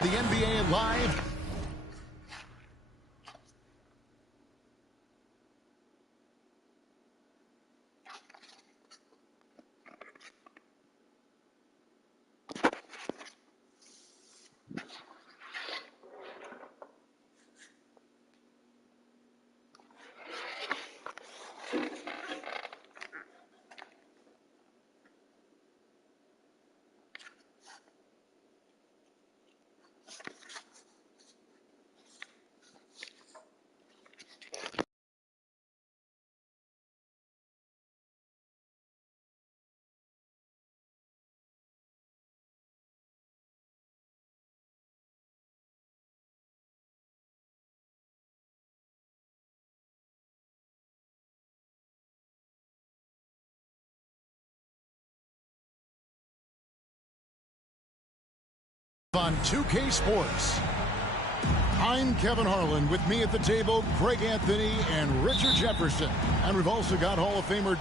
The NBA Live. On 2K Sports. I'm Kevin Harlan. With me at the table, Greg Anthony and Richard Jefferson. And we've also got Hall of Famer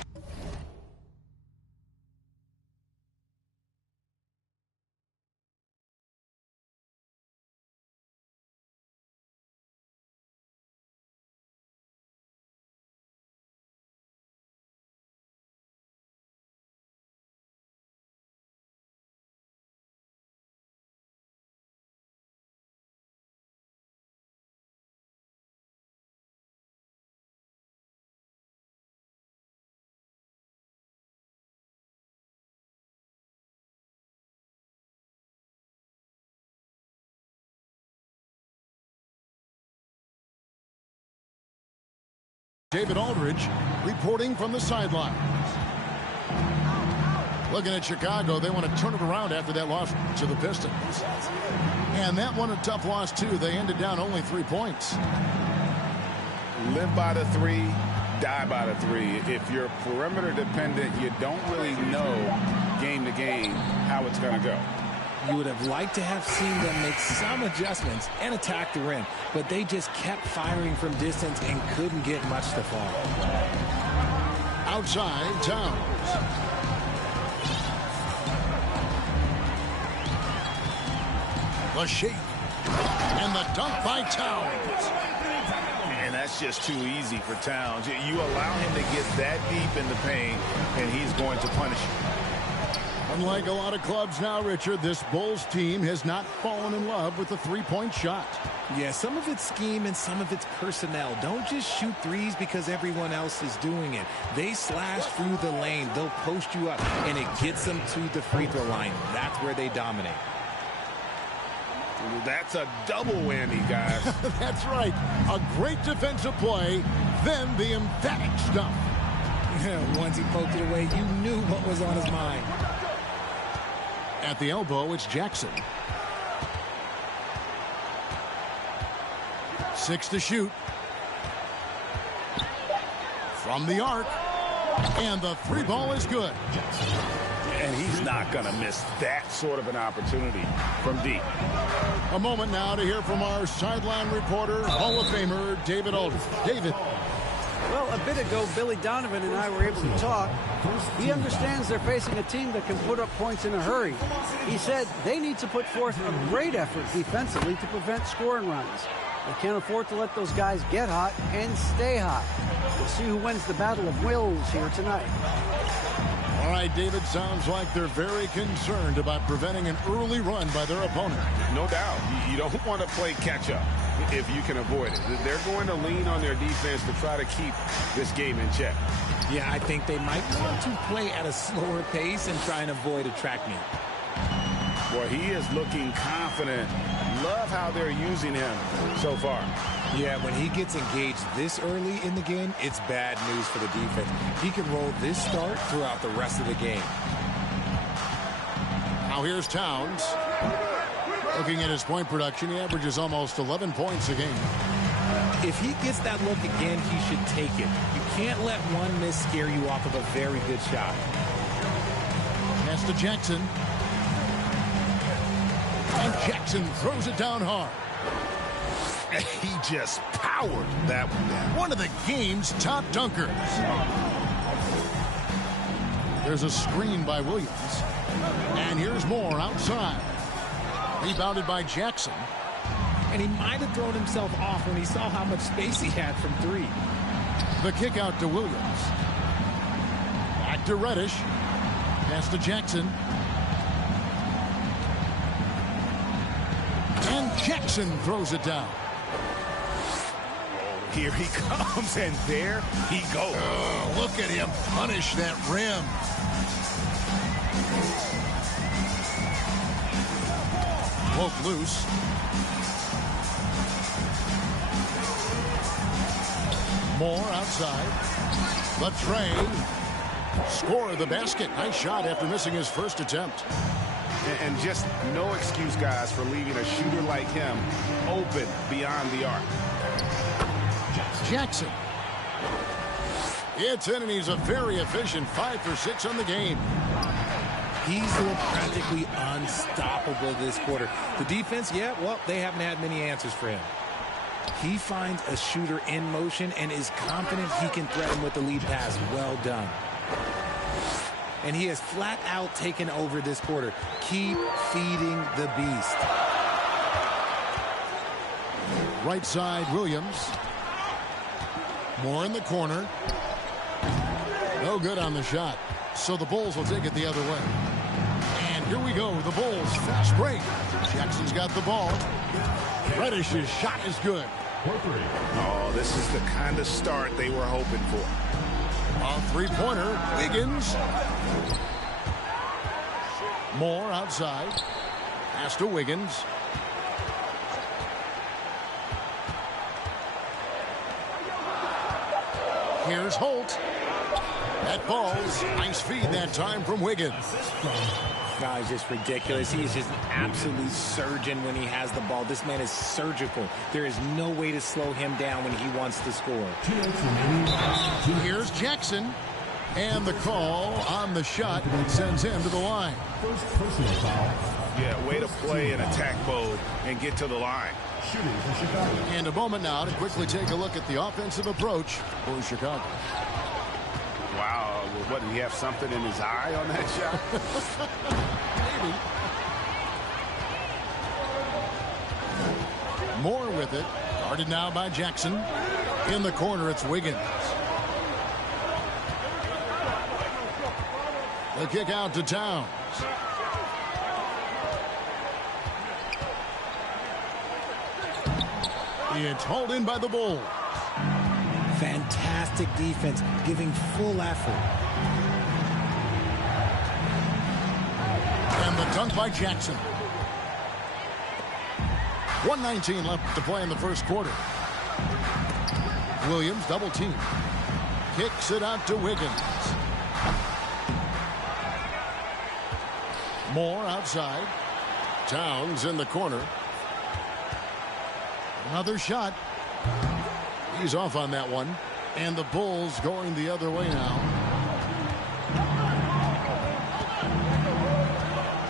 David Aldridge reporting from the sideline. Looking at Chicago, they want to turn it around after that loss to the Pistons. And that one a tough loss, too. They ended down only 3 points. Live by the three, die by the three. If you're perimeter dependent, you don't really know game to game how it's going to go. You would have liked to have seen them make some adjustments and attack the rim, but they just kept firing from distance and couldn't get much to fall. Outside, Towns. The shake. And the dunk by Towns. And that's just too easy for Towns. You allow him to get that deep in the paint, and he's going to punish you. Unlike a lot of clubs now, Richard, this Bulls team has not fallen in love with the three-point shot. Yeah, some of it's scheme and some of it's personnel. Don't just shoot threes because everyone else is doing it. They slash through the lane. They'll post you up, and it gets them to the free throw line. That's where they dominate. That's a double whammy, guys. That's right. A great defensive play, then the emphatic stuff. Once he poked it away, you knew what was on his mind. At the elbow, it's Jackson. 6 to shoot. From the arc. And the three ball is good. And he's not going to miss that sort of an opportunity from deep. A moment now to hear from our sideline reporter, Hall of Famer David Aldridge. David. Well, a bit ago, Billy Donovan and I were able to talk. He understands they're facing a team that can put up points in a hurry. He said they need to put forth a great effort defensively to prevent scoring runs. They can't afford to let those guys get hot and stay hot. We'll see who wins the battle of wills here tonight. All right, David, sounds like they're very concerned about preventing an early run by their opponent. No doubt. You don't want to play catch-up if you can avoid it. They're going to lean on their defense to try to keep this game in check. Yeah, I think they might want to play at a slower pace and try and avoid a track meet. Boy, he is looking confident. Love how they're using him so far. Yeah, when he gets engaged this early in the game, it's bad news for the defense. He can roll this start throughout the rest of the game. Now here's Towns. Looking at his point production, he averages almost 11 points a game. If he gets that look again, he should take it. You can't let one miss scare you off of a very good shot. Pass to Jackson. And Jackson throws it down hard. He just powered that one down. One of the game's top dunkers. There's a screen by Williams. And here's more outside. Rebounded by Jackson. And he might have thrown himself off when he saw how much space he had from three. The kick out to Williams. Back to Reddish. Pass to Jackson. And Jackson throws it down. Here he comes, and there he goes. Oh, look at him punish that rim. Woke loose. Moore outside. Latrey. Score of the basket. Nice shot after missing his first attempt. And just no excuse, guys, for leaving a shooter like him open beyond the arc. Jackson. It's in, and he's a very efficient 5 for 6 on the game. He's looked practically unstoppable this quarter. The defense, yeah, well, they haven't had many answers for him. He finds a shooter in motion and is confident he can threaten with the lead pass. Well done. And he has flat out taken over this quarter. Keep feeding the beast. Right side, Williams. Moore in the corner. No good on the shot. So the Bulls will take it the other way. And here we go. The Bulls fast break. Jackson's got the ball. Reddish's shot is good. Oh, this is the kind of start they were hoping for. A three-pointer. Wiggins. Moore outside. Pass to Wiggins. Here's Holt. That falls. Nice feed that time from Wiggins. No, it's just ridiculous. He is just an absolute surgeon when he has the ball. This man is surgical. There is no way to slow him down when he wants to score. Here's Jackson. And the call on the shot sends him to the line. First personal foul. Yeah, way to play in attack mode and get to the line. Shooting for Chicago. And a moment now to quickly take a look at the offensive approach for Chicago. Wow, what, did he have something in his eye on that shot? Maybe. Moore with it. Guarded now by Jackson. In the corner, it's Wiggins. The kick out to Towns. It's hauled in by the Bulls. Fantastic defense, giving full effort. And the dunk by Jackson. 1:19 left to play in the first quarter. Williams double team. Kicks it out to Wiggins. Moore outside. Towns in the corner. Another shot. He's off on that one. And the Bulls going the other way now.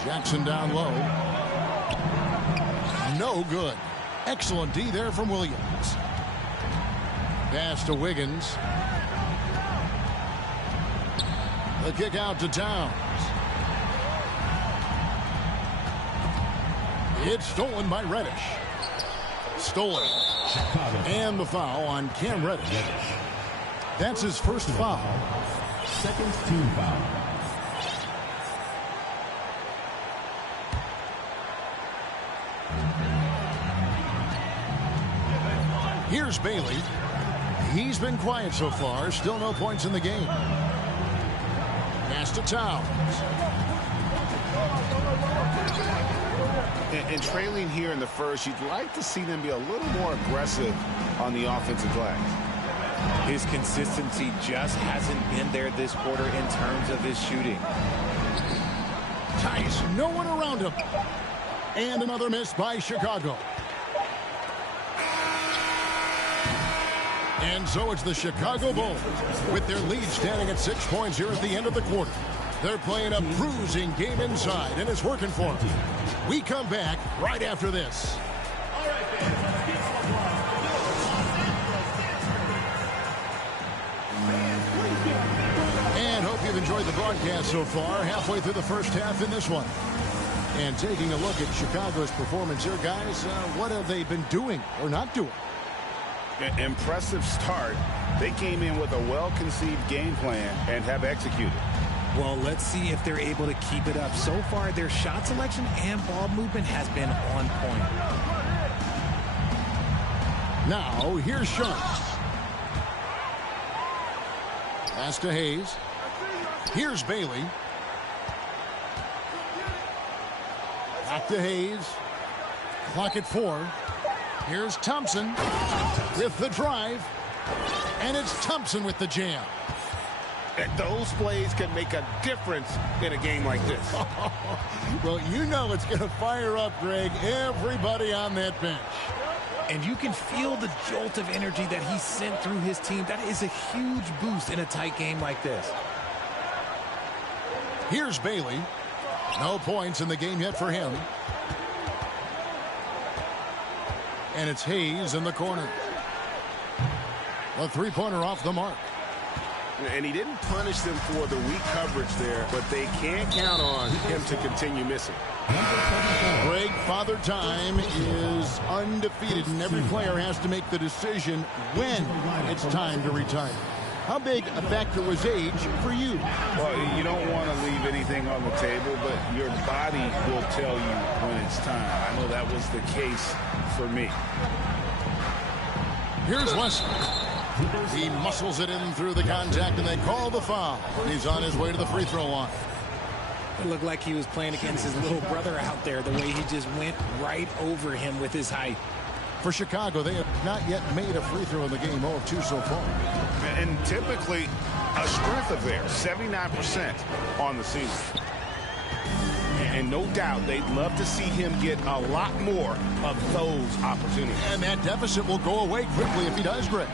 Jackson down low. No good. Excellent D there from Williams. Pass to Wiggins. The kick out to Towns. It's stolen by Reddish. Stolen. Chicago. And the foul on Cam Reddish. That's his first foul. Second team foul. Here's Bailey. He's been quiet so far. Still no points in the game. Pass to Towns. And trailing here in the first, you'd like to see them be a little more aggressive on the offensive glass. His consistency just hasn't been there this quarter in terms of his shooting. Tice, no one around him. And another miss by Chicago. And so it's the Chicago Bulls with their lead standing at 6 points here at the end of the quarter. They're playing a bruising game inside, and it's working for them. We come back right after this. And hope you've enjoyed the broadcast so far. Halfway through the first half in this one. And taking a look at Chicago's performance here, guys, what have they been doing or not doing? Impressive start. They came in with a well-conceived game plan and have executed. Well, let's see if they're able to keep it up. So far, their shot selection and ball movement has been on point. Now, here's Sean. Pass to Hayes. Here's Bailey. Back to Hayes. Clock at 4. Here's Thompson with the drive. And it's Thompson with the jam. And those plays can make a difference in a game like this. Well, you know it's going to fire up, Greg, everybody on that bench. And you can feel the jolt of energy that he sent through his team. That is a huge boost in a tight game like this. Here's Bailey. No points in the game yet for him. And it's Hayes in the corner. A three-pointer off the mark. And he didn't punish them for the weak coverage there, but they can't count on him to continue missing. Greg, Father Time is undefeated, and every player has to make the decision when it's time to retire. How big a factor was age for you? Well, you don't want to leave anything on the table, but your body will tell you when it's time. I know that was the case for me. Here's Wesley. He muscles it in through the contact, and they call the foul. He's on his way to the free throw line. It looked like he was playing against his little brother out there, the way he just went right over him with his height. For Chicago, they have not yet made a free throw in the game, 0 of 2 so far. And typically a strength of theirs, 79% on the season. And no doubt they'd love to see him get a lot more of those opportunities. And that deficit will go away quickly if he does, Greg.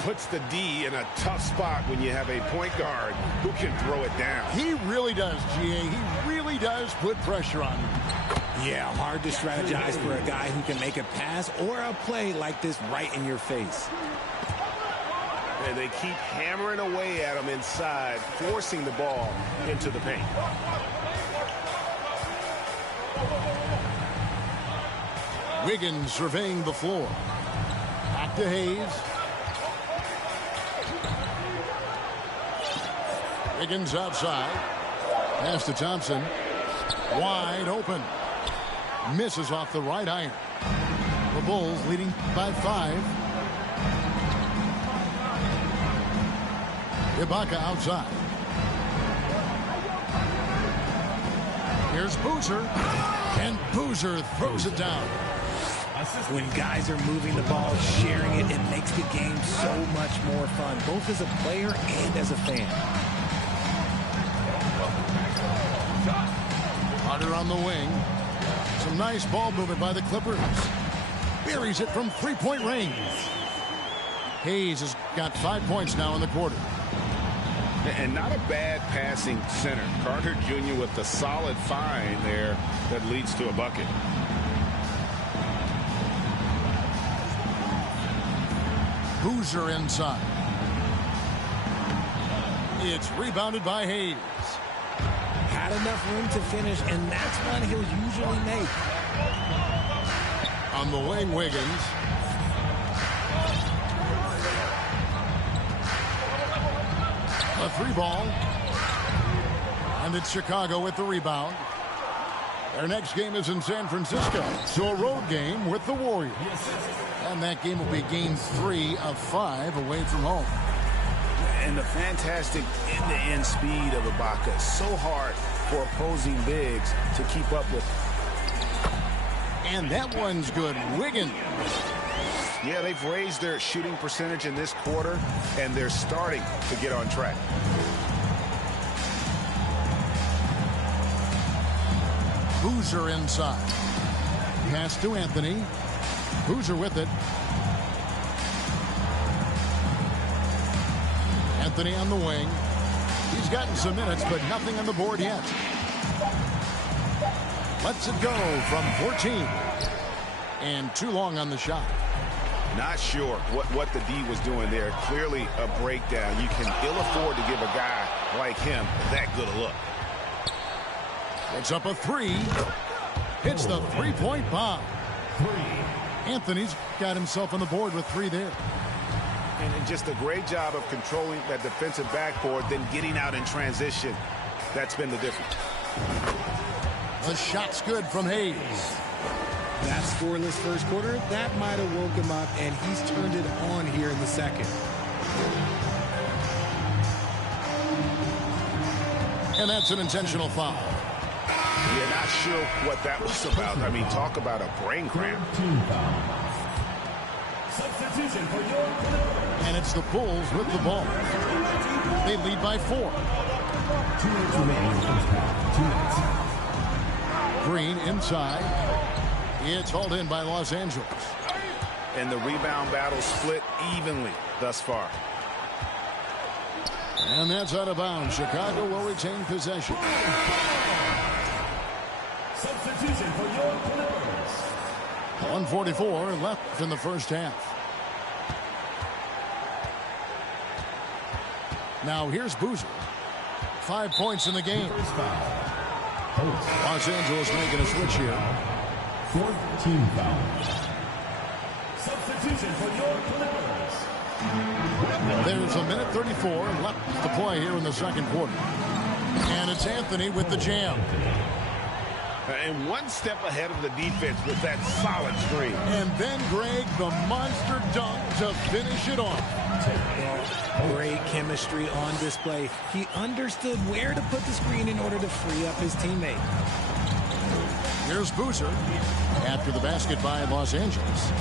Puts the D in a tough spot when you have a point guard who can throw it down. He really does, GA. He really does put pressure on him. Yeah, hard to strategize for a guy who can make a pass or a play like this right in your face. And they keep hammering away at him inside, forcing the ball into the paint. Wiggins surveying the floor. Back to Hayes. Wiggins outside. Pass to Thompson. Wide open. Misses off the right iron. The Bulls leading by 5. Ibaka outside. Here's Boozer. And Boozer throws it down. When guys are moving the ball, sharing it, it makes the game so much more fun, both as a player and as a fan. Carter on the wing. Some nice ball movement by the Clippers. Buries it from three-point range. Hayes has got 5 points now in the quarter. And not a bad passing center. Carter Jr. with a solid find there that leads to a bucket. Boozer inside. It's rebounded by Hayes. Had enough room to finish, and that's one he'll usually make. On the wing, Wiggins. A 3-ball. And it's Chicago with the rebound. Their next game is in San Francisco. So a road game with the Warriors. And that game will be game 3 of 5 away from home. And the fantastic end-to-end speed of Ibaka. So hard for opposing bigs to keep up with. And that one's good. Wiggins. Yeah, they've raised their shooting percentage in this quarter, and they're starting to get on track. Boozer inside. Pass to Anthony. Boozer with it. Anthony on the wing. He's gotten some minutes, but nothing on the board yet. Lets it go from 14. And too long on the shot. Not sure what the D was doing there. Clearly a breakdown. You can ill afford to give a guy like him that good a look. Puts up a three. Hits the three-point bomb. Anthony's got himself on the board with 3 there. And just a great job of controlling that defensive backboard, then getting out in transition. That's been the difference. The shot's good from Hayes. That scoreless first quarter, that might have woke him up, and he's turned it on here in the second. And that's an intentional foul. Yeah, not sure what that was about. I mean, talk about a brain cramp. Substitution for your Clippers. And it's the Bulls with the ball. They lead by 4. 2 minutes remaining in the first half. 2 minutes. Green inside. It's hauled in by Los Angeles. And the rebound battle split evenly thus far. And that's out of bounds. Chicago will retain possession. Substitution for your Clippers. 1:44 left in the first half. Now here's Boozer. 5 points in the game. First foul. Los Angeles making a switch here. 4th team foul. Substitution for your Clippers. There's a minute 34 left to play here in the second quarter. And it's Anthony with the jam. And one step ahead of the defense with that solid screen. And then Greg, the monster dunk to finish it off. Great chemistry on display. He understood where to put the screen in order to free up his teammate. Here's Boozer after the basket by Los Angeles.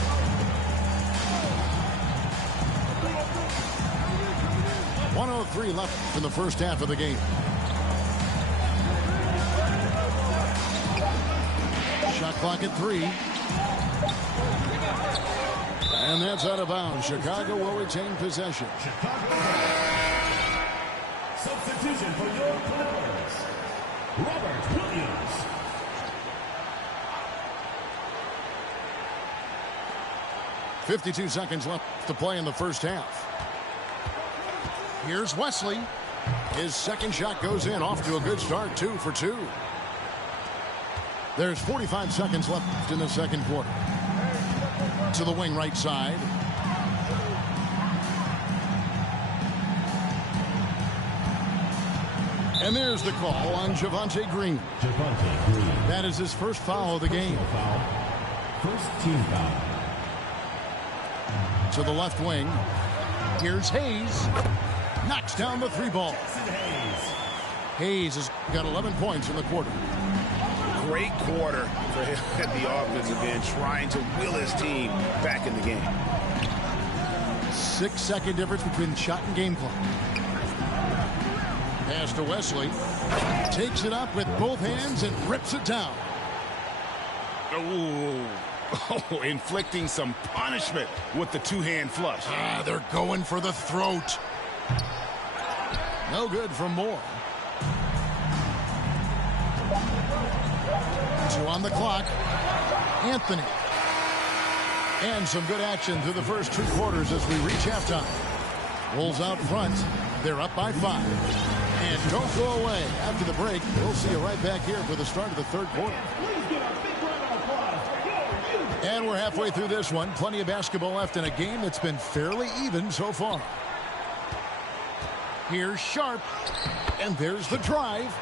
.103 left in the first half of the game. Shot clock at 3. And that's out of bounds. Chicago will retain possession. Substitution for your Clippers. Robert Williams. .52 seconds left to play in the first half. Here's Wesley. His second shot goes in, off to a good start, 2 for 2. There's 45 seconds left in the second quarter. To the wing right side. And there's the call on Javonte Green. Javonte Green. That is his first foul of the game. Foul. First team foul. To the left wing. Here's Hayes. Knocks down the 3 ball. Hayes has got 11 points in the quarter. Great quarter for him at the offensive end, trying to will his team back in the game. 6-second difference between shot and game clock. Pass to Wesley. Takes it up with both hands and rips it down. Oh, inflicting some punishment with the 2-hand flush. They're going for the throat. No good from Moore. 2 on the clock. Anthony. And some good action through the first 2 quarters as we reach halftime. Bulls out front. They're up by 5. And don't go away. After the break, we'll see you right back here for the start of the third quarter. And we're halfway through this one. Plenty of basketball left in a game that's been fairly even so far. Here's Sharp. And there's the drive.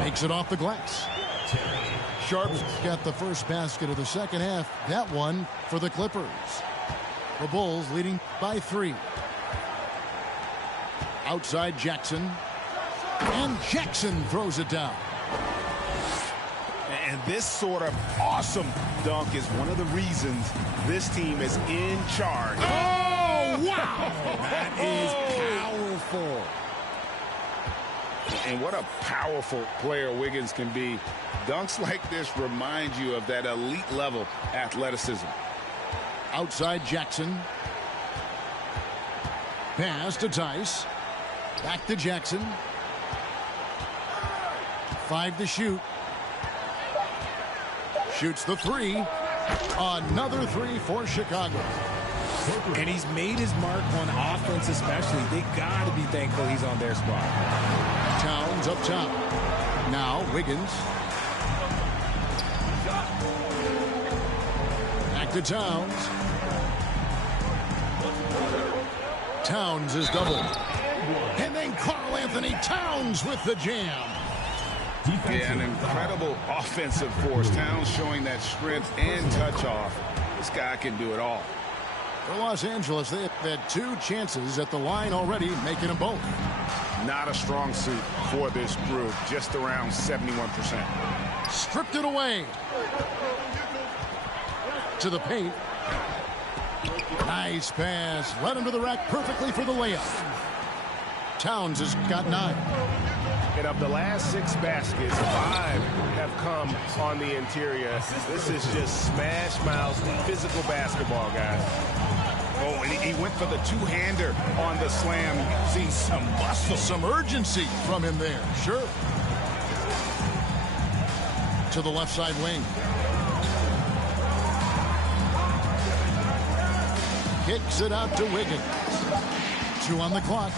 Makes it off the glass. Sharp's got the first basket of the second half. That one for the Clippers. The Bulls leading by 3. Outside Jackson. And Jackson throws it down. And this sort of awesome dunk is one of the reasons this team is in charge. Oh, wow! That is powerful. And what a powerful player Wiggins can be. Dunks like this remind you of that elite level athleticism. Outside Jackson. Pass to Tice. Back to Jackson. 5 to shoot. Shoots the 3. Another 3 for Chicago. And he's made his mark on offense especially. They got to be thankful he's on their squad. Towns up top. Now Wiggins. Back to Towns. Towns is doubled. And then Karl Anthony Towns with the jam. Yeah, an incredible offensive force. Towns showing that strength and touch off. This guy can do it all. For Los Angeles, they have had 2 chances at the line already, making them both. Not a strong suit for this group, just around 71%. Stripped it away. To the paint. Nice pass. Led him to the rack perfectly for the layup. Towns has got 9. And of the last 6 baskets, 5 have come on the interior. This is just smash mouth, physical basketball, guys. Oh, and he went for the two-hander on the slam. See some muscle. Some urgency from him there. Sure. To the left side wing. Kicks it out to Wiggins. 2 on the clock.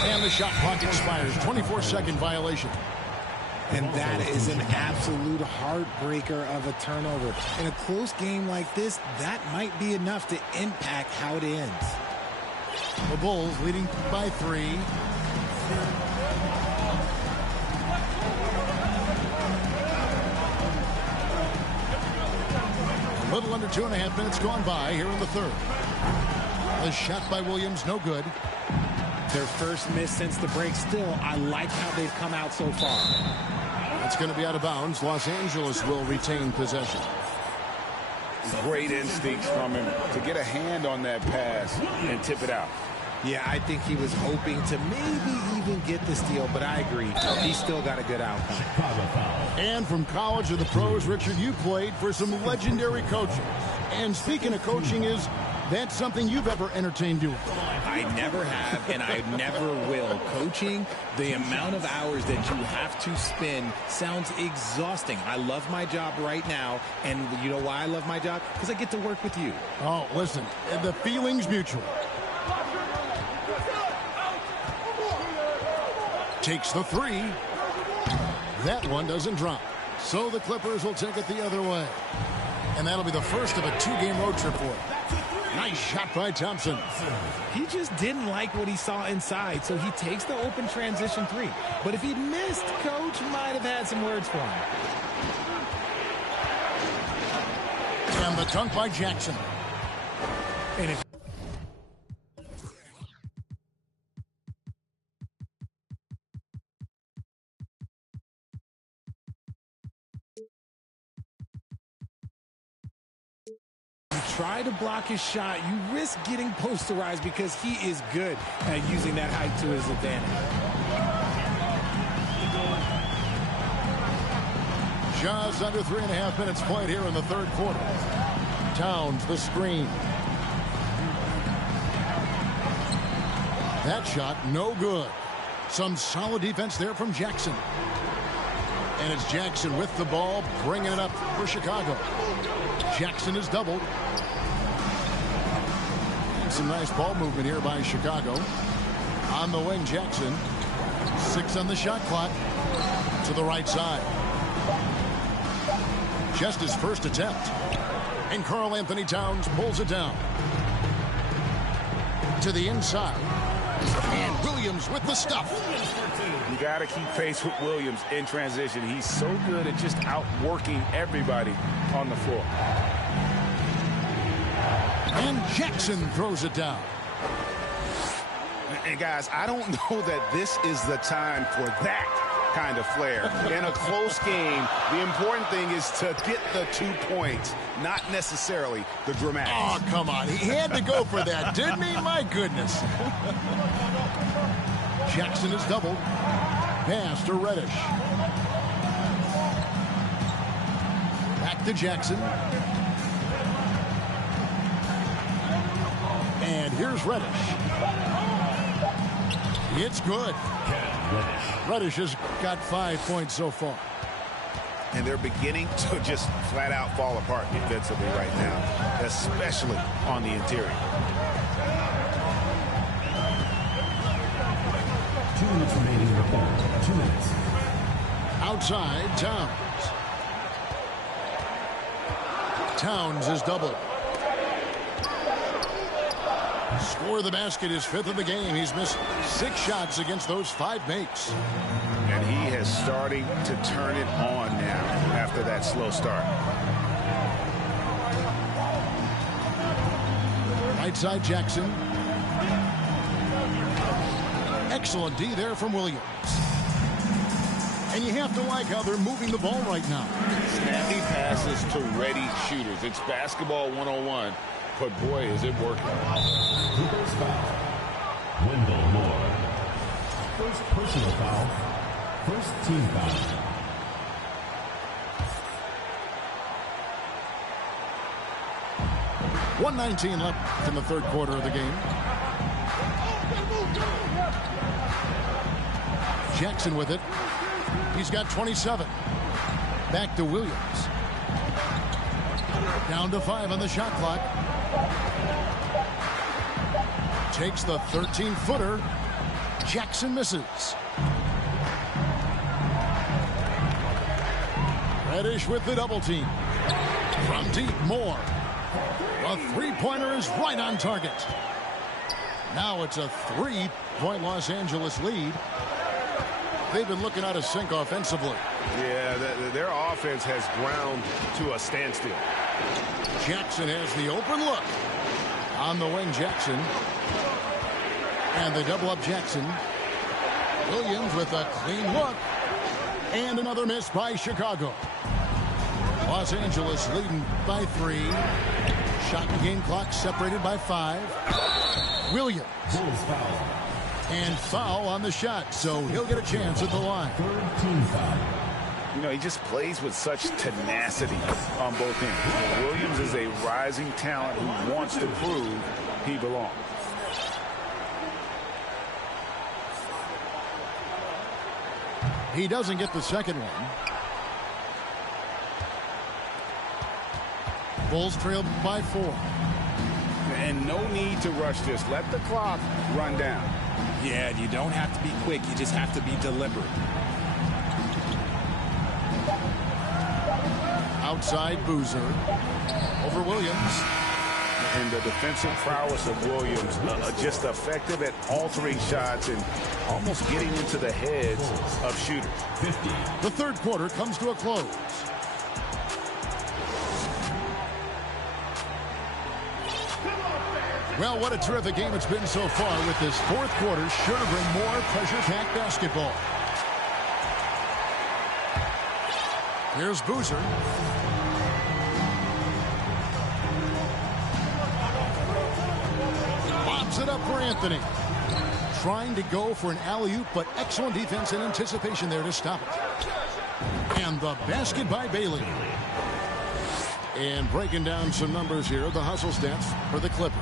And the shot clock expires. 24-second violation. And that is an absolute heartbreaker of a turnover. In a close game like this, that might be enough to impact how it ends. The Bulls leading by 3. A little under 2.5 minutes gone by here in the third. The shot by Williams, no good. Their first miss since the break. Still, I like how they've come out so far. That's going to be out of bounds. Los Angeles will retain possession. Great instincts from him to get a hand on that pass and tip it out. Yeah, I think he was hoping to maybe even get the steal, but I agree. He's still got a good outcome. And from college to the pros, Richard, you played for some legendary coaches. And speaking of coaching, is that something you've ever entertained doing? I never have, and I never will. Coaching, the amount of hours that you have to spend sounds exhausting. I love my job right now, and you know why I love my job? Because I get to work with you. Oh, listen, the feeling's mutual. Takes the 3. That one doesn't drop. So the Clippers will take it the other way. And that'll be the first of a 2-game road trip for them. Nice shot by Thompson. He just didn't like what he saw inside, so he takes the open transition 3. But if he'd missed, Coach might have had some words for him. And the dunk by Jackson. And if try to block his shot, you risk getting posterized because he is good at using that height to his advantage. Just under 3.5 minutes played here in the third quarter. Towns, the screen. That shot, no good. Some solid defense there from Jackson. And it's Jackson with the ball, bringing it up for Chicago. Jackson is doubled. Some nice ball movement here by Chicago. On the wing, Jackson. 6 on the shot clock. To the right side. Just his first attempt. And Karl Anthony Towns pulls it down. To the inside. And Williams with the stuff. You got to keep pace with Williams in transition. He's so good at just outworking everybody on the floor. And Jackson throws it down. And guys, I don't know that this is the time for that kind of flair. In a close game, the important thing is to get the 2 points, not necessarily the dramatics. Oh, come on. He had to go for that, didn't he? My goodness. Jackson is doubled. Pass to Reddish. Back to Jackson. And here's Reddish. It's good. Reddish has got 5 points so far. And they're beginning to just flat out fall apart defensively right now, especially on the interior. 2 minutes remaining in the third. 2 minutes. Outside, Towns. Towns is doubled. Score the basket, his 5th of the game. He's missed 6 shots against those 5 makes. And he has starting to turn it on now after that slow start. Right side, Jackson. Excellent D there from Williams. And you have to like how they're moving the ball right now. Snappy passes to ready shooters. It's basketball 101, but boy, is it working. Clippers foul. Wendell Moore. First personal foul. First team foul. .119 left in the 3rd quarter of the game. Jackson with it. He's got 27. Back to Williams. Down to 5 on the shot clock. Takes the 13-footer. Jackson misses. Reddish with the double team. From deep, Moore. The 3-pointer is right on target. Now it's a 3-point Los Angeles lead. They've been looking out of sync offensively. Yeah, their offense has ground to a standstill. Jackson has the open look. On the wing, Jackson. And they double up Jackson. Williams with a clean look. And another miss by Chicago. Los Angeles leading by 3. Shot and game clock separated by 5. Williams. And foul on the shot, so he'll get a chance at the line. 3rd team foul. You know, he just plays with such tenacity on both ends. Williams is a rising talent who wants to prove he belongs. He doesn't get the second one. Bulls trailed by 4. And no need to rush this. Let the clock run down. Yeah, you don't have to be quick. You just have to be deliberate. Outside, Boozer. Over Williams. And the defensive prowess of Williams, just effective at all 3 shots and almost getting into the heads of shooters. 50. The 3rd quarter comes to a close. Well, what a terrific game it's been so far, with this 4th quarter sure to bring more pressure-packed basketball. Here's Boozer. Lobs it up for Anthony. Trying to go for an alley-oop, but excellent defense and anticipation there to stop it. And the basket by Bailey. And breaking down some numbers here, the hustle stats for the Clippers.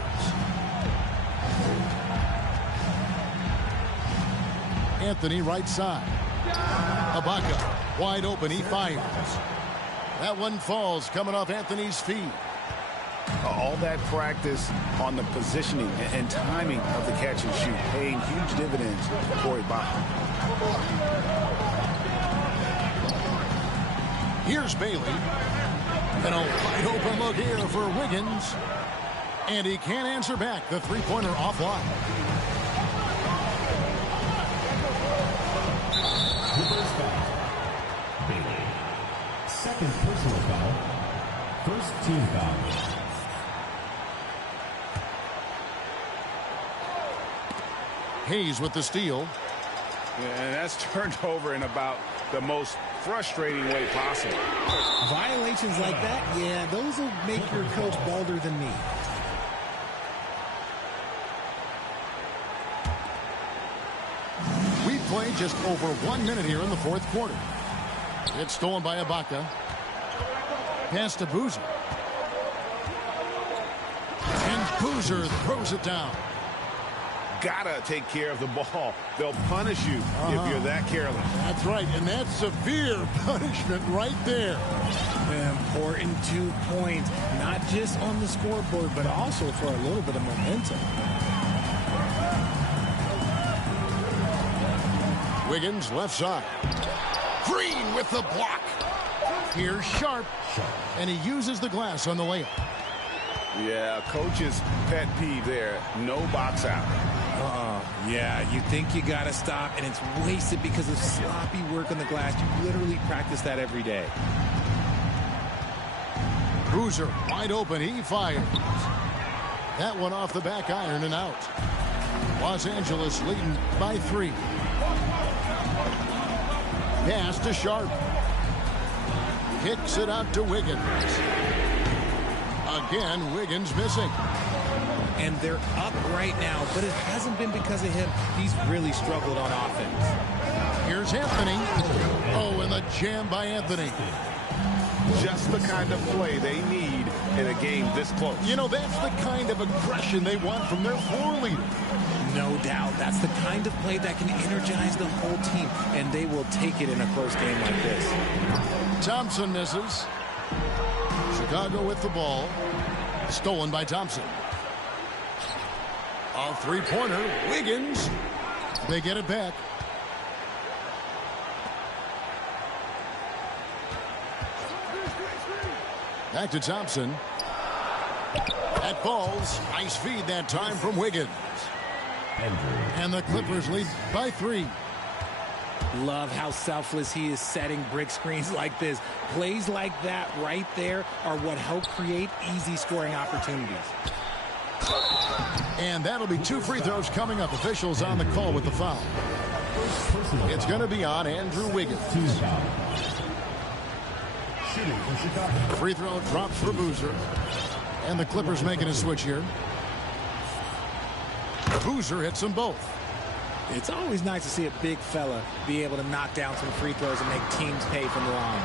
Anthony right side. Ibaka wide open, he fires. That one falls coming off Anthony's feet. All that practice on the positioning and timing of the catch and shoot paying huge dividends for Ibaka. Here's Bailey. And a wide open look here for Wiggins. And he can't answer back. The 3-pointer offline. Clippers foul. Bailey. 2nd personal foul. 1st team foul. Hayes with the steal. And that's turned over in about the most frustrating way possible. Violations like that, yeah, those will make your coach balder than me. We played just over 1 minute here in the 4th quarter. It's stolen by Ibaka. Pass to Boozer. And Boozer throws it down. Gotta take care of the ball. They'll punish you if you're that careless. That's right, and that's severe punishment right there. Important 2 points, not just on the scoreboard, but also for a little bit of momentum. Wiggins left side. Green with the block. Here's Sharp, and he uses the glass on the layup. Yeah, coach's pet peeve there. No box out. Yeah, you think you got to stop, and it's wasted because of sloppy work on the glass. You literally practice that every day. Boozer wide open. He fires. That one off the back iron and out. Los Angeles leading by 3. Pass to Sharp. Kicks it out to Wiggins. Again, Wiggins missing. And they're up right now, but it hasn't been because of him. He's really struggled on offense. Here's Anthony. Oh, and the jam by Anthony. Just the kind of play they need in a game this close. You know, that's the kind of aggression they want from their floor leader. No doubt. That's the kind of play that can energize the whole team, and they will take it in a close game like this. Thompson misses. Chicago with the ball. Stolen by Thompson. A three-pointer. Wiggins. They get it back. Back to Thompson. That falls. Nice feed that time from Wiggins. And the Clippers lead by 3. Love how selfless he is setting brick screens like this. Plays like that right there are what help create easy scoring opportunities. And that'll be 2 free throws coming up. Officials on the call with the foul. It's going to be on Andrew Wiggins. Free throw drops for Boozer. And the Clippers making a switch here. Boozer hits them both. It's always nice to see a big fella be able to knock down some free throws and make teams pay from the line.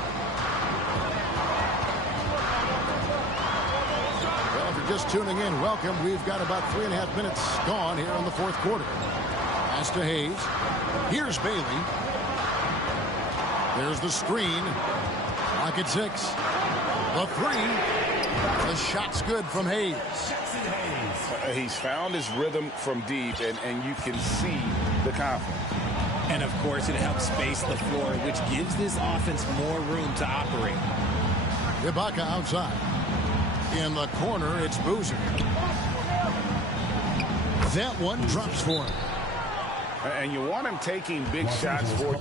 Well, if you're just tuning in, welcome. We've got about 3.5 minutes gone here in the 4th quarter. Pass to Hayes. Here's Bailey. There's the screen. Clock at 6. The 3. The shot's good from Hayes. He's found his rhythm from deep, and you can see the confidence. And, of course, it helps space the floor, which gives this offense more room to operate. Ibaka outside. In the corner, it's Boozer. That one drops for him. And you want him taking big shots for...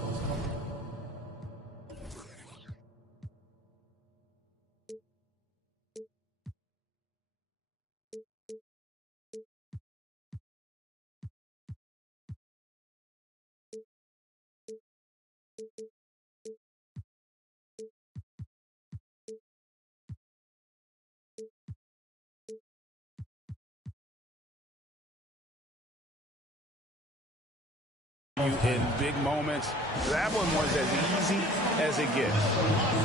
in big moments. That one was as easy as it gets.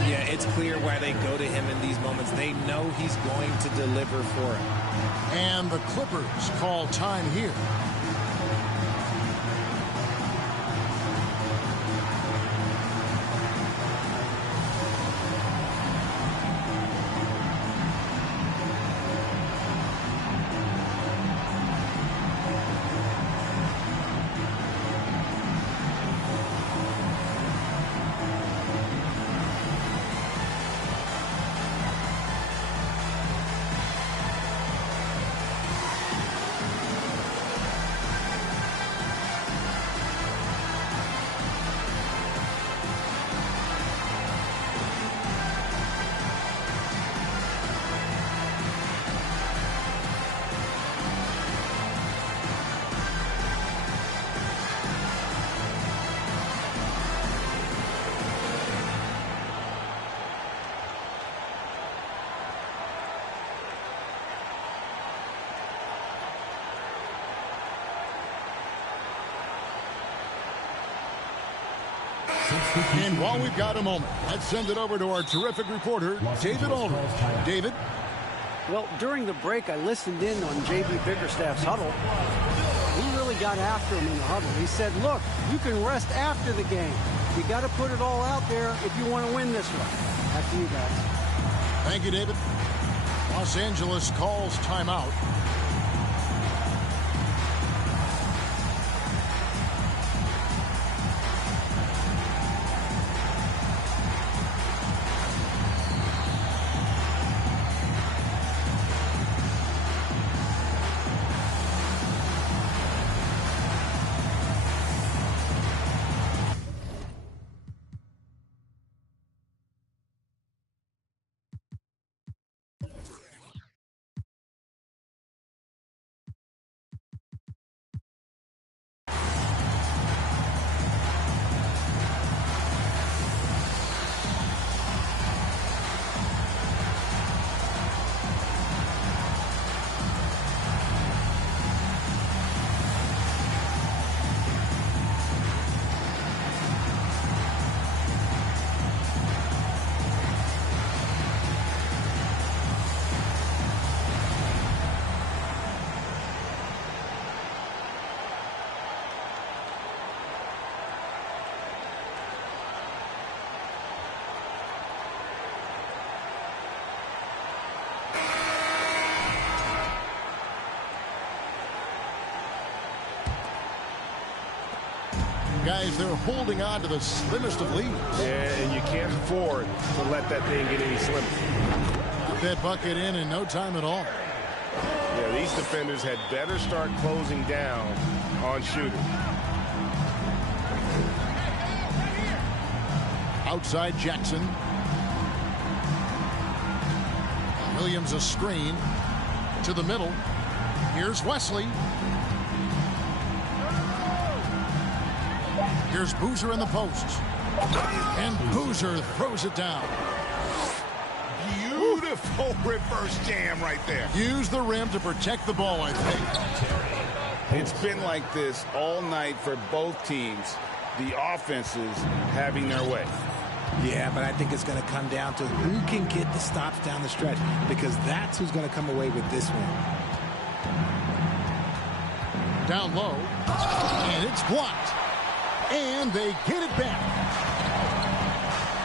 Yeah, it's clear why they go to him in these moments. They know he's going to deliver for him. And the Clippers call time here. And while we've got a moment, let's send it over to our terrific reporter, David Aldridge. David? Well, during the break, I listened in on J.B. Bickerstaff's huddle. He really got after him in the huddle. He said, look, you can rest after the game. You got to put it all out there if you want to win this one. Back to you guys. Thank you, David. Los Angeles calls timeout. Guys, they're holding on to the slimmest of leads. Yeah, and you can't afford to let that thing get any slimmer. Put that bucket in no time at all. Yeah, these defenders had better start closing down on shooting. Outside Jackson. Williams a screen to the middle. Here's Wesley. Here's Boozer in the posts. And Boozer throws it down. Beautiful reverse jam right there. Use the rim to protect the ball, I think. It's been like this all night for both teams. The offenses having their way. Yeah, but I think it's going to come down to who can get the stops down the stretch, because that's who's going to come away with this one. Down low. And it's blocked. And they get it back.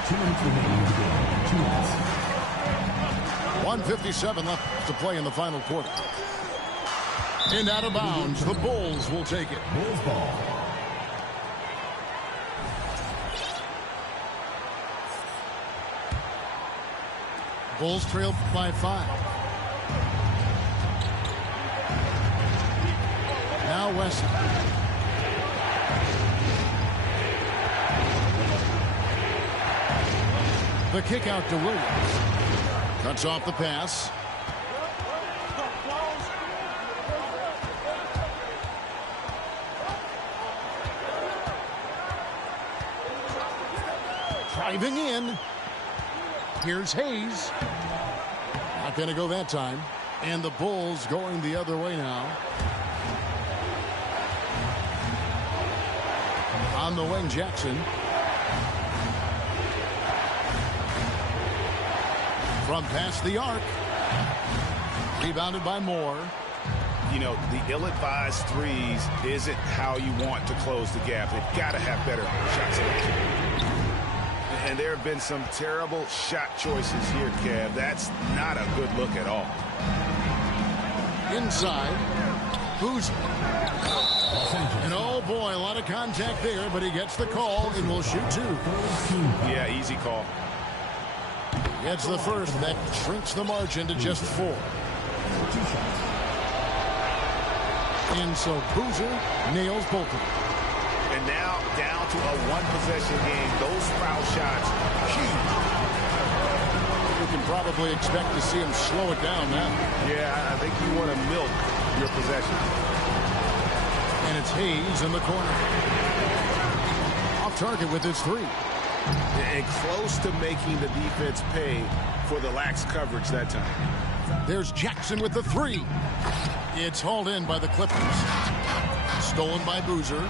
2 minutes remaining in the game. 2 minutes. 1:57 left to play in the final quarter. And out of bounds, the Bulls will take it. Bulls ball. Bulls trail by 5. Now Wesley. The kick out to Williams. Cuts off the pass. Driving in. Here's Hayes. Not going to go that time. And the Bulls going the other way now. On the wing, Jackson. From past the arc. Rebounded by Moore. You know, the ill-advised threes isn't how you want to close the gap. They've got to have better shot selection. And there have been some terrible shot choices here, Kev. That's not a good look at all. Inside. Boozer. And oh boy, a lot of contact there, but he gets the call and will shoot 2. Yeah, easy call. Gets the first. That shrinks the margin to just 4. And so Boozer nails both of them. And now down to a one-possession game. Those foul shots, huge. You can probably expect to see him slow it down now. Yeah, I think you want to milk your possession. And it's Hayes in the corner. Off target with his 3. And close to making the defense pay for the lax coverage that time. There's Jackson with the 3. It's hauled in by the Clippers. Stolen by Boozer.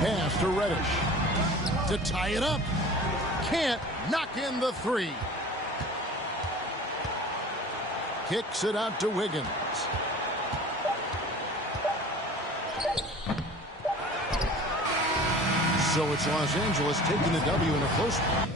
Pass to Reddish. To tie it up. Can't knock in the 3. Kicks it out to Wiggins. So it's Los Angeles taking the W in a close one.